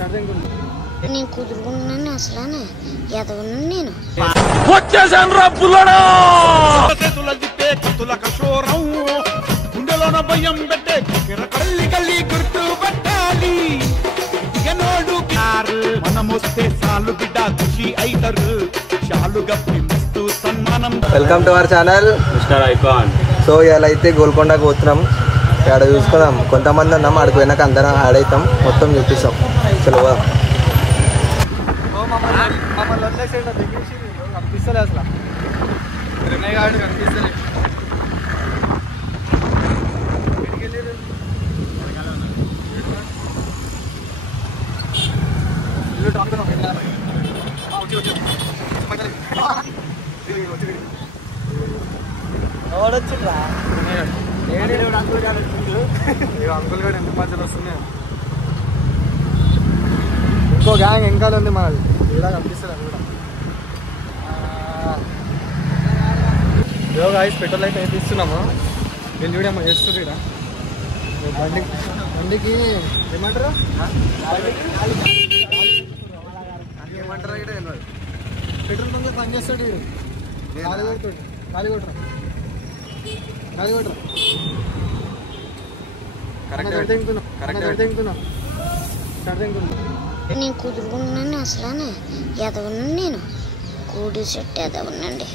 నేను కుదురుకున్నాను అసలు ఎదవను నేను వచ్చేసాను రా పుల్లడా గుండెలోన భయం పెట్టే కళ్ళి కళ్ళి గుర్తు పట్టాలి మనమొస్తే సాలు బిడ్డ ఖుషి అయితారు చాలు గప్పి మస్తు సన్మానం. Welcome to our channel mister icon. So ఇలా అయితే గోల్కొండకు పోతున్నాం. ఇక్కడ చూసుకుందాం, కొంతమంది ఉన్నాం, ఆడికి పోయినాక అందరం యాడ్ అవుతాం, మొత్తం చూపిస్తాం. చలో మమ్మల్ని వదిలేసేట దిగేసి కనిపిస్తలే అసలు రెనగాడు కనిపిస్తలే. ఎవడొచ్చురా అంకుల్ గారు ఎంత మధ్యలో వస్తున్నాయి. ఇంకో గ్యాంగ్ వెనకాల ఉంది మనది, ఇలా కనిపిస్తుంది అది కూడా. యోగా ఐస్ పెట్రోల్ అయితే వేపిస్తున్నాము. వీళ్ళు చూడమ్మా చేస్తుంది ఇక్కడ బండికి ఏమంటారు ఏమంటారా ఇక్కడ పెట్రోల్ ముందు పని చేస్తాడు. ఖాళీ కొడుతాడు, ఖాళీ కొట్టరా, ఖాళీ కొట్టరా. నేను కుదురుకున్నాను అసలు ఎదవను నేను కూడి చెట్టు ఎదవనండి.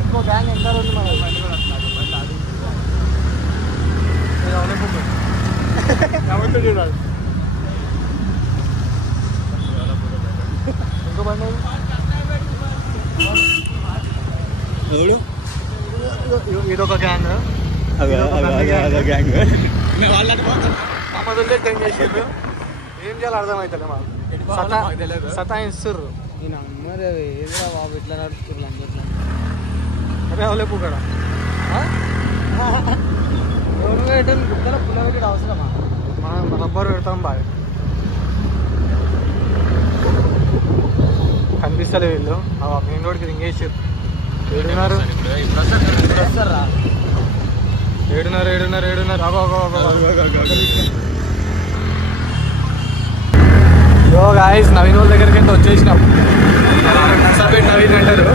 ఇంకో గ్యాంగ్ ఎంత ఉంది మన ఇంకో బండి ఇదొక గ్యాంగ్, మమ్మల్ని టెన్ చేసారు. ఏం చేయాలో అర్థమవుతుంది మాకు, సతాయిస్తుర్రు. నేను అమ్మది ఏదిరా బాబు ఇట్లా నడుపుతుర్రు అందట్లా. అదే అవలేపు కదా గుట్టలో పుల్ల పెట్టి అవసరమా? మనం రబ్బర్ పెడతాం బాగా. కనిపిస్తలే వీళ్ళు మెయిన్ రోడ్కి రింగేసారు. ఏడున్నారు ఏడున్నారు ఏడున్నారు ఏడున్నారు యో గాయ్స్, నవీన్ వాళ్ళ దగ్గరికి అయితే వచ్చేసినాం. నర్సాపేట నవీన్ అంటారు.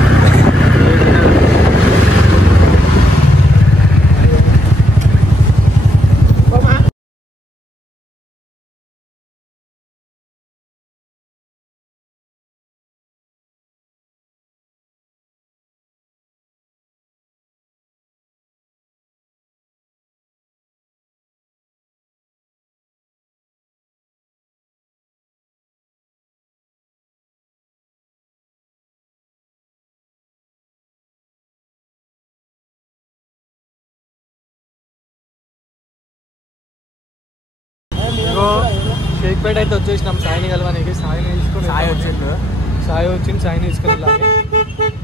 షేక్పేట అయితే వచ్చేసినాం సాయిని కలవానికి. సాయిని తీసుకొని సాయి వచ్చింది సాయిని తీసుకొని వెళ్ళాలి.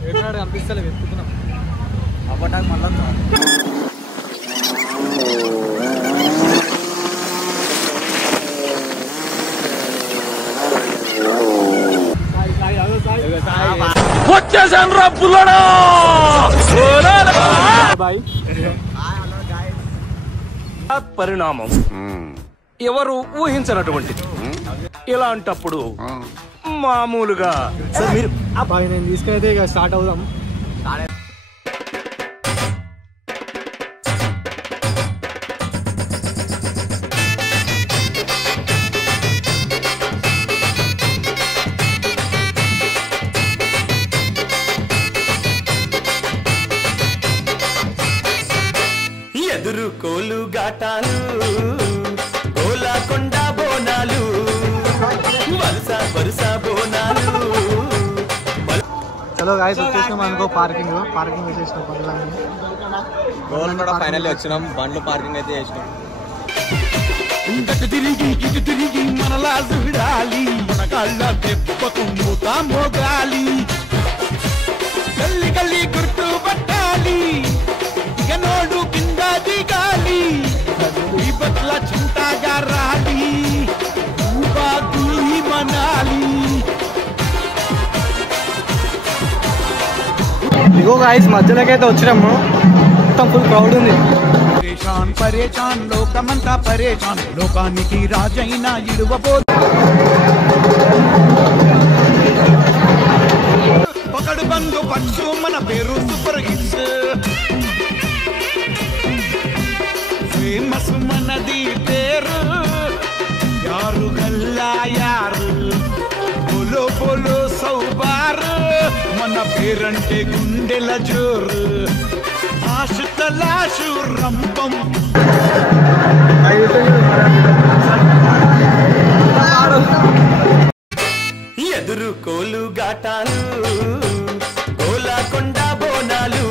ఏడున్నాడు కనిపిస్తలే, వెతుకుతున్నాం. అప్పటానికి మళ్ళీ వచ్చేసాను రా పుల్లడా బాయ్. పరిణామం ఎవరు ఊహించనటువంటిది. ఇలాంటప్పుడు మామూలుగా మీరు బాయ్ నేను తీసుకుని అయితే ఇక స్టార్ట్ అవుదాం. ఎదురు కోలు గాటాలు గోలకొండ బోనాలు వరుస వరుస బోనాలు. చలో గాయస్ వచ్చేసినాం అనుకో, పార్కింగ్ వచ్చేసినాం. బండ్లన్నీ గోల్కొండ ఫైనల్ వచ్చినాం, బండ్లు పార్కింగ్ అయితే చేసినాం. ఇంతకు తిరిగి ఇటు తిరిగి మనలా చూడాలి, మన కళ్ళ దెబ్బకు మూత మోగాలి, గల్లి గల్లి గుర్తు పట్టాలి, ఇక నోడు కింద దిగా ఇగో గాయస్ మధ్యలోకి అయితే వచ్చినాము, మొత్తం ఫుల్ క్రౌడ్ ఉంది. పరేషాన్ పరేషాన్ లోకమంతా పరేషాన్, లోకానికి రాజైన ఇడువబో పకడు బంధు పక్షు మన పేరు సూపర్ హిట్స్, ఫేమస్ మనది పేరు యారు గల్లా యారు, బోలో బోలో సౌబార్ మన పేరంటే గుండెల జోరు, ఆశు తలాషు రంపం ఎదురు కోలు గాటాలు గోలకొండ బోనాలు,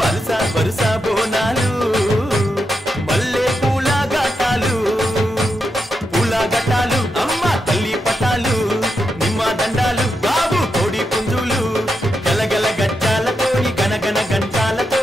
వరుస వరుస బోనాలు మల్లె పూల ఘాటాలు, పూల ఘటాలు అమ్మ తల్లి పటాలు, నిమ్మ దండాలు బాబు కోడి పుంజులు, గలగల గట్టాలతో గనగన గంటాలతో.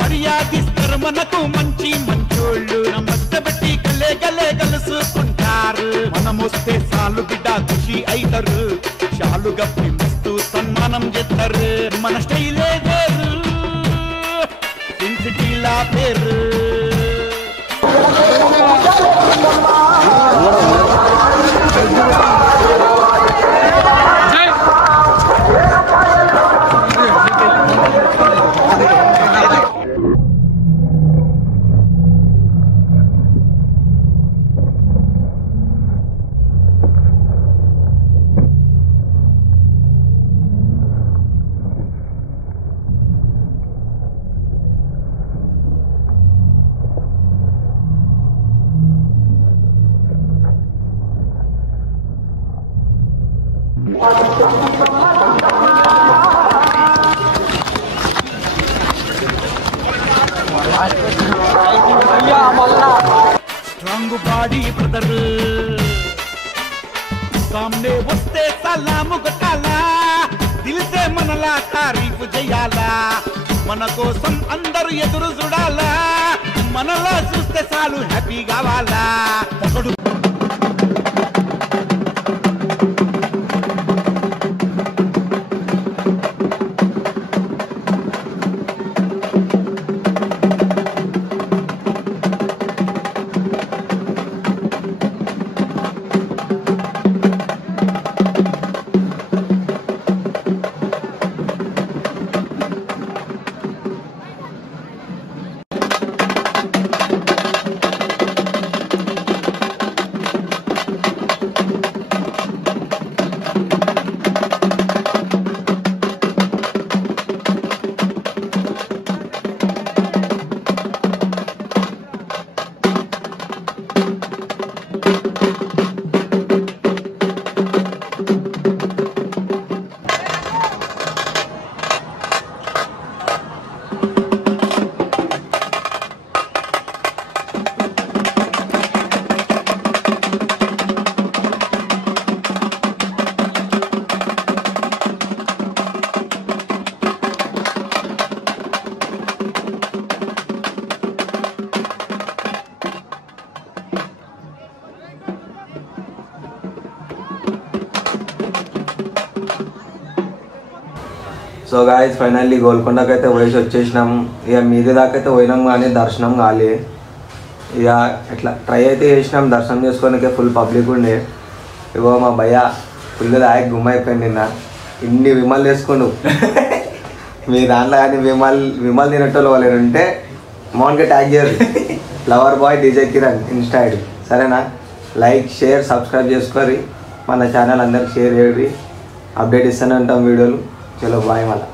మర్యాదిస్తారు మనకు మంచి మంచోళ్ళు, నమస్తే పెట్టి గలే గలే కలుసుకుంటారు, మనమొస్తే సాలు బిడ్డ ఖుషి అయితారు, షాలు గప్పి మస్తు సన్మానం చేస్తారు, మన స్టైలే వేరు సిటీలా పేరు. స్ట్రాంగ్ బాడీ బ్రదర్ సామ్నే వస్తే సలాము కొట్టాలా, దిల్సే మనలా తారీఫ్ చేయాలా, మన కోసం అందరూ ఎదురు చూడాలా, మనలా చూస్తే చాలు హ్యాపీ కావాలా. ఒకడు సో గాయస్ ఫైనల్లీ గోల్కొండకి అయితే పోయేసి వచ్చేసినాం. ఇక మీది దాకా అయితే పోయినాం కానీ దర్శనం కాలే. ఇక ఇట్లా ట్రై అయితే చేసినాం దర్శనం చేసుకోనికే. ఫుల్ పబ్లిక్ ఉండే. ఇగో మా భయ్య ఫుల్ దాయకి గుమ్మ అయిపోయింది నిన్న. ఇన్ని విమల్ వేసుకుండు మీ దాంట్లో కానీ విమల్ తినేటోళ్ళు వాళ్ళు ఉంటే మోహన్కి ట్యాగ్ చేయరు flower boy DJ Kiran Insta ID సరేనా. లైక్ షేర్ సబ్స్క్రైబ్ చేసుకోరి మన ఛానల్ అందరికి షేర్ చేయండి. అప్డేట్ ఇస్తూనే ఉంటాం వీడియోలు. చలో బాయ్ మళ్ళీ.